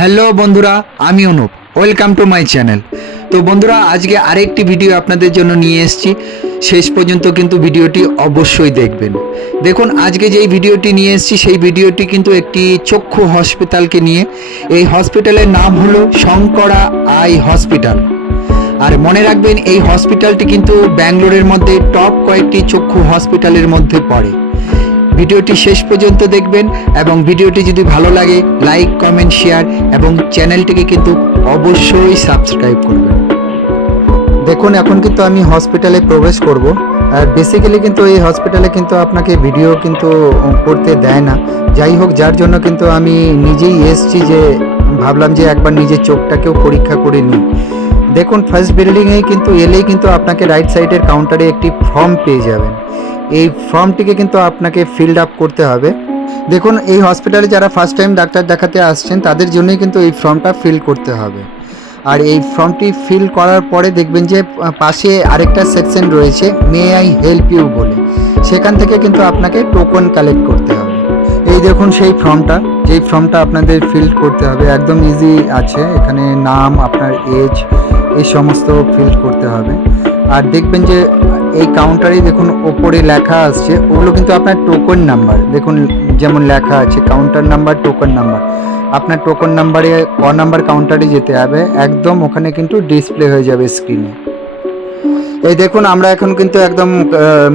Hello বন্ধুরা, আমি Anup. Welcome to my channel তো বন্ধুরা, আজকে আরেকটি ভিডিও আপনাদের জন্য নিয়ে এসেছি। শেষ পর্যন্ত কিন্তু ভিডিওটি অবশ্যই দেখবেন। দেখুন, আজকে যেই ভিডিওটি নিয়ে এসেছি, সেই ভিডিওটি কিন্তু একটি চক্ষু হসপিটালকে নিয়ে। এই হসপিটালের নাম হলো শঙ্করা আই হসপিটাল আর মনে রাখবেন, এই হসপিটালটি কিন্তু ব্যাঙ্গালোরের মধ্যে টপ কয়েকটি চক্ষু হসপিটালের মধ্যে পড়ে। ভিডিওটি শেষ পর্যন্ত দেখবেন এবং ভিডিওটি যদি ভালো লাগে লাইক কমেন্ট শেয়ার এবং চ্যানেলটিকে কিন্তু অবশ্যই সাবস্ক্রাইব করবেন। দেখুন, এখন কিন্তু আমি হসপিটালে প্রবেশ করব। আর বেসিক্যালি কিন্তু এই হসপিটালে কিন্তু আপনাকে ভিডিও কিন্তু করতে দেয় না। যাই হোক, যার জন্য কিন্তু আমি নিজেই এসছি যে ভাবলাম যে একবার নিজের চোখটাকেও পরীক্ষা করে নিই। দেখুন ফার্স্ট বিল্ডিংয়েই কিন্তু এলেই কিন্তু আপনাকে রাইট সাইডের কাউন্টারে একটি ফর্ম পেয়ে যাবেন। এই ফর্মটিকে কিন্তু আপনাকে ফিল্ড আপ করতে হবে। দেখুন, এই হসপিটালে যারা ফার্স্ট টাইম ডাক্তার দেখাতে আসছেন, তাদের জন্যই কিন্তু এই ফর্মটা ফিল করতে হবে। আর এই ফর্মটি ফিল করার পরে দেখবেন যে পাশে আরেকটা সেকশন রয়েছে মে আই হেল্প ইউ বলে। সেখান থেকে কিন্তু আপনাকে টোকন কালেক্ট করতে হবে। এই দেখুন সেই ফর্মটা, যেই ফর্মটা আপনাদের ফিল করতে হবে, একদম ইজি আছে। এখানে নাম, আপনার এজ এই সমস্ত ফিল করতে হবে। আর দেখবেন যে এই কাউন্টারে দেখুন, ওপরে লেখা আসছে। ওগুলো কিন্তু আপনার টোকন নাম্বার দেখুন, যেমন লেখা আছে কাউন্টার নাম্বার টোকন নাম্বার আপনার টোকন নাম্বারে ক নাম্বার কাউন্টারে যেতে হবে। একদম ওখানে কিন্তু ডিসপ্লে হয়ে যাবে স্ক্রিনে এই দেখুন, আমরা এখন কিন্তু একদম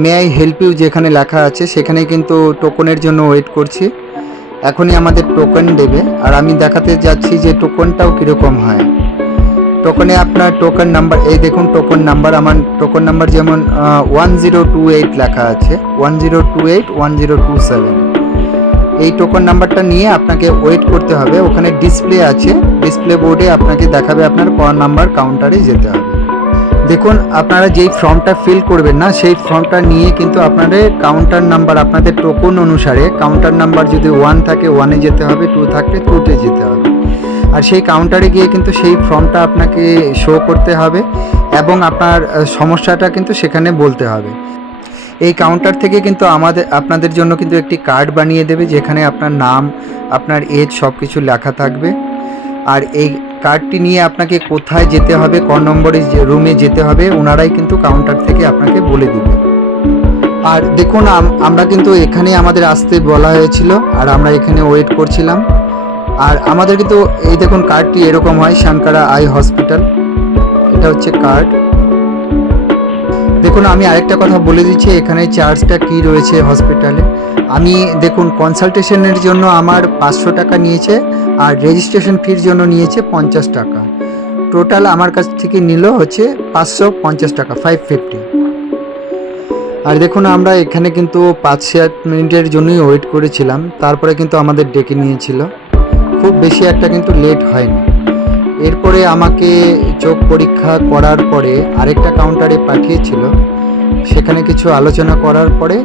মে আই হেল্প ইউ যেখানে লেখা আছে সেখানে কিন্তু টোকনের জন্য ওয়েট করছি। এখনই আমাদের টোকন দেবে। আর আমি দেখাতে যাচ্ছি যে টোকনটাও কীরকম হয়। টোকনে আপনার টোকন নাম্বার এই দেখুন টোকন নাম্বার আমার টোকন নাম্বার যেমন ওয়ান জিরো টু এইট লেখা আছে one zero two eight one zero two seven এই টোকন নাম্বারটা নিয়ে আপনাকে ওয়েট করতে হবে, ওখানে ডিসপ্লে আছে ডিসপ্লে বোর্ডে আপনাকে দেখাবে আপনার ক নাম্বার কাউন্টারে যেতে হবে। দেখুন, আপনারা যেই ফর্মটা ফিল করবেন না, সেই ফর্মটা নিয়ে কিন্তু আপনাদের কাউন্টার নাম্বার আপনাদের টোকন অনুসারে কাউন্টার নাম্বার যদি ওয়ান থাকে ওয়ানে যেতে হবে টু থাকলে টুতে যেতে হবে। আর সেই কাউন্টারে গিয়ে কিন্তু সেই ফর্মটা আপনাকে শো করতে হবে এবং আপনার সমস্যাটা কিন্তু সেখানে বলতে হবে। এই কাউন্টার থেকে কিন্তু আমাদের, আপনাদের জন্য কিন্তু একটি কার্ড বানিয়ে দেবে যেখানে আপনার নাম, আপনার এজ সব কিছু লেখা থাকবে। আর এই কার্ডটি নিয়ে আপনাকে কোথায় যেতে হবে, ক নম্বরে রুমে যেতে হবে, ওনারাই কিন্তু কাউন্টার থেকে আপনাকে বলে দেবে। আর দেখুন, আম- আমরা কিন্তু এখানে আমাদের আসতে বলা হয়েছিল, আর আমরা এখানে ওয়েট করছিলাম। আর আমাদের কিন্তু এই দেখুন কার্ডটি এরকম হয় শাঙ্কারা আই হসপিটাল এটা হচ্ছে কার্ড দেখুন, আমি আরেকটা কথা বলে দিচ্ছি, এখানে চার্জটা কি রয়েছে হসপিটালে আমি দেখুন কনসালটেশনের জন্য আমার পাঁচশো টাকা নিয়েছে, আর রেজিস্ট্রেশন ফির জন্য নিয়েছে পঞ্চাশ টাকা। টোটাল আমার কাছ থেকে নিল হচ্ছে পাঁচশো পঞ্চাশ টাকা ফাইভ ফিফটি আর দেখুন, আমরা এখানে কিন্তু পাঁচ সাত মিনিটের জন্যই ওয়েট করেছিলাম, তারপরে কিন্তু আমাদের ডেকে নিয়েছিল। খুব বেশি একটা কিন্তু লেট হয়নি। এরপরে আমাকে চোখ পরীক্ষা করার পরে আরেকটা কাউন্টারে পাঠিয়েছিল। সেখানে কিছু আলোচনা করার পরে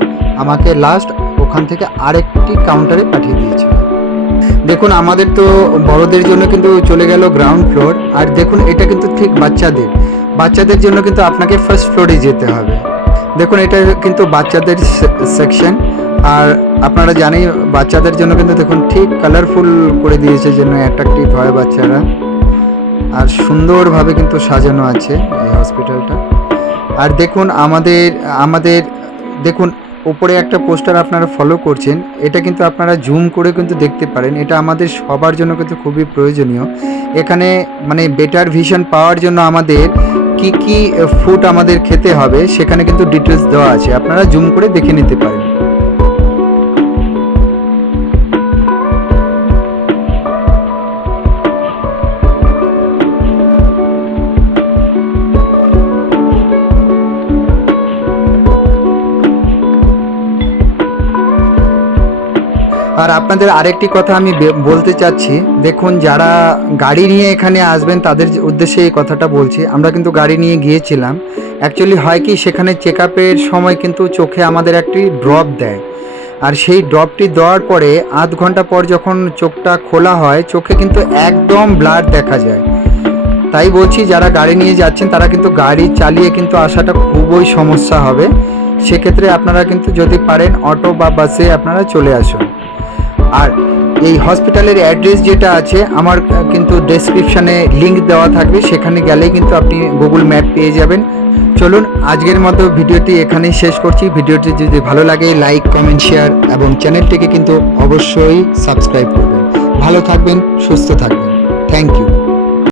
আমাকে লাস্ট ওখান থেকে আরেকটি কাউন্টারে পাঠিয়ে দিয়েছিল। দেখুন, আমাদের তো বড়দের জন্য কিন্তু চলে গেল গ্রাউন্ড ফ্লোর আর দেখুন, এটা কিন্তু ঠিক বাচ্চাদের। বাচ্চাদের জন্য কিন্তু আপনাকে ফার্স্ট ফ্লোরে যেতে হবে। দেখুন, এটা কিন্তু বাচ্চাদের সেকশন আর আপনারা জানেন বাচ্চাদের জন্য কিন্তু দেখুন ঠিক কালারফুল করে দিয়েছে যেন অ্যাট্রাকটিভ হয় বাচ্চারা। আর সুন্দরভাবে কিন্তু সাজানো আছে এই হসপিটালটা আর দেখুন আমাদের আমাদের, দেখুন উপরে একটা পোস্টার আপনারা ফলো করছেন, এটা কিন্তু আপনারা জুম করে কিন্তু দেখতে পারেন। এটা আমাদের সবার জন্য কিন্তু খুবই প্রয়োজনীয়। এখানে মানে বেটার ভিশন পাওয়ার জন্য আমাদের কি কি ফুড আমাদের খেতে হবে, সেখানে কিন্তু ডিটেলস দেওয়া আছে। আপনারা জুম করে দেখে নিতে পারেন। আর আপনাদের আরেকটি কথা আমি বলতে চাচ্ছি। দেখুন, যারা গাড়ি নিয়ে এখানে আসবেন, তাদের উদ্দেশ্যে এই কথাটা বলছি। আমরা কিন্তু গাড়ি নিয়ে গিয়েছিলাম। অ্যাকচুয়ালি হয় কি, সেখানে চেক আপের সময় কিন্তু চোখে আমাদের একটি ড্রপ দেয়। আর সেই ড্রপটি দেওয়ার পরে আধ ঘণ্টা পর যখন চোখটা খোলা হয়, চোখে কিন্তু একদম ব্লাড দেখা যায়। তাই বলছি, যারা গাড়ি নিয়ে যাচ্ছেন, তারা কিন্তু গাড়ি চালিয়ে কিন্তু আসাটা খুবই সমস্যা হবে। সেক্ষেত্রে আপনারা কিন্তু যদি পারেন, অটো বা বাসে আপনারা চলে আসুন। আর এই হসপিটালের অ্যাড্রেস যেটা আছে, আমার কিন্তু ডেসক্রিপশানে লিঙ্ক দেওয়া থাকবে, সেখানে গেলেই কিন্তু আপনি গুগল ম্যাপ পেয়ে যাবেন। চলুন, আজকের মতো ভিডিওটি এখানেই শেষ করছি। ভিডিওটি যদি ভালো লাগে লাইক কমেন্ট শেয়ার এবং চ্যানেলটিকে কিন্তু অবশ্যই সাবস্ক্রাইব করবেন। ভালো থাকবেন, সুস্থ থাকবেন। Thank you